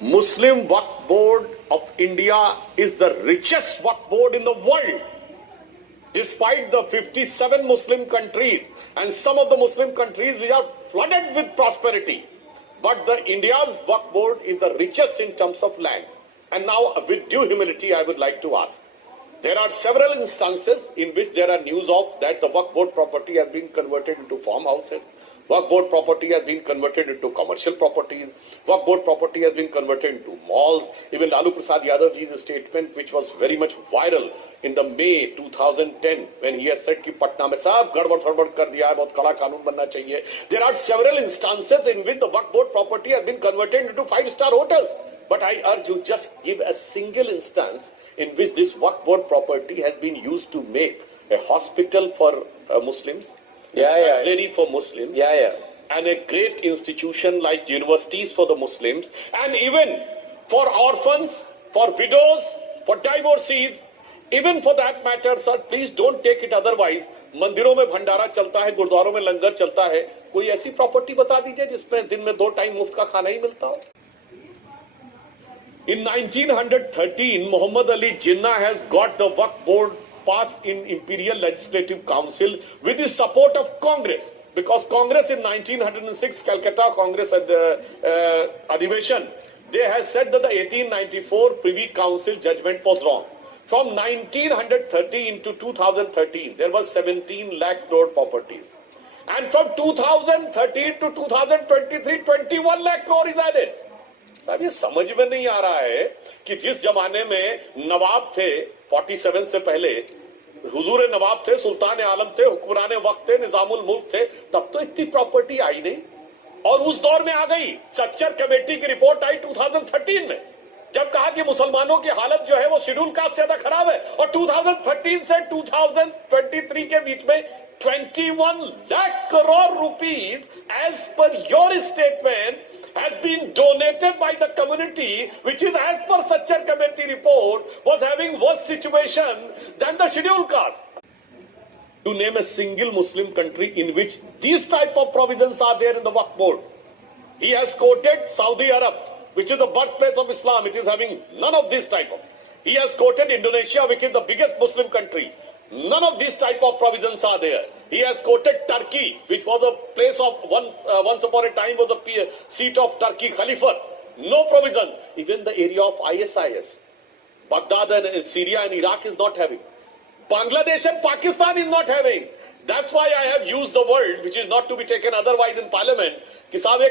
Muslim Waqf Board of India is the richest Waqf board in the world. Despite the 57 Muslim countries and some of the Muslim countries which are flooded with prosperity. But the India's Waqf board is the richest in terms of land. And now with due humility I would like to ask. There are several instances in which there are news of that the Waqf board property has been converted into farmhouses. Waqf board property has been converted into commercial properties. Waqf board property has been converted into malls. Even Lalu Prasad Yadavji's statement, which was very much viral in the May 2010, when he has said कि पटना में सब गड़बड़ फड़बड़ कर दिया है, बहुत कड़ा कानून बनना चाहिए. There are several instances in which the Waqf board property has been converted into 5-star hotels. But I urge you, just give a single instance in which this Waqf board property has been used to make a hospital for Muslims. A library for Muslims, and a great institution like universities for the Muslims, and even for orphans, for widows, for divorcees, even for that matter, sir, please don't take it otherwise. मंदिरों में भंडारा चलता है, गुरुद्वारों में लंगर चलता है, कोई ऐसी प्रॉपर्टी बता दीजिए जिसमें दिन में 2 टाइम मुफ्त का खाना ही मिलता हो. In 1913, Muhammad Ali Jinnah has got the Waqf board passed in Imperial Legislative Council with the support of Congress, because Congress in 1906 Calcutta Congress at the Adhiveshan, they have said that the 1894 Privy Council judgment was wrong. From 1913 to 2013 there was 17 lakh crore properties, and from 2013 to 2023 21 lakh crore is added. साहब ये समझ में नहीं आ रहा है कि जिस जमाने में नवाब थे 47 से पहले, हुजूर नवाब थे, सुल्तान आलम थे, हुक्मरान वक्त थे, निजामुल मुल्क थे, तब तो इतनी प्रॉपर्टी आई नहीं. और उस दौर में आ गई चच्चर कमेटी की रिपोर्ट आई 2013 में, जब कहा कि मुसलमानों की हालत जो है वो शेड्यूल कास्ट से ज्यादा खराब है. और 2013 से 2023 के बीच में 21 lakh crore rupees as per your statement has been donated by the community, which is as per Sachar committee report was having worse situation than the scheduled caste. To name a single Muslim country in which these type of provisions are there in the Waqf board. He has quoted Saudi Arab, which is the birthplace of Islam. It is having none of this type of. He has quoted Indonesia, which is the biggest Muslim country. None of these type of provisions are there. He has quoted Turkey, which was a place of once upon a time was the seat of Turkey Caliphate. No provision. Even the area of ISIS, Baghdad and Syria and Iraq is not having. Bangladesh and Pakistan is not having. That's why I have used the word, which is not to be taken otherwise in parliament, कि साहब